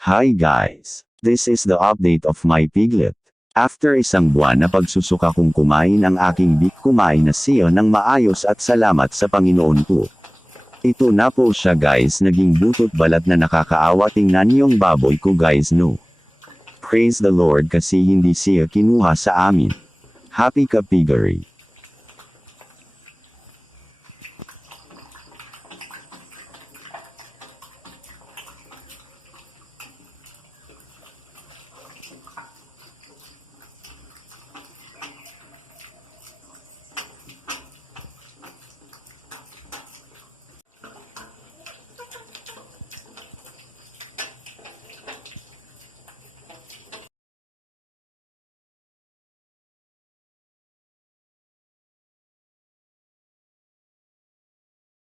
Hi guys! This is the update of my piglet. After isang buwan na pagsusuka kong kumain ang aking beak, kumain na siya ng maayos at salamat sa Panginoon po. Ito na po siya guys, naging butot balat na nakakaawa, tingnan yung baboy ko guys no. Praise the Lord kasi hindi siya kinuha sa amin. Happy ka piggery!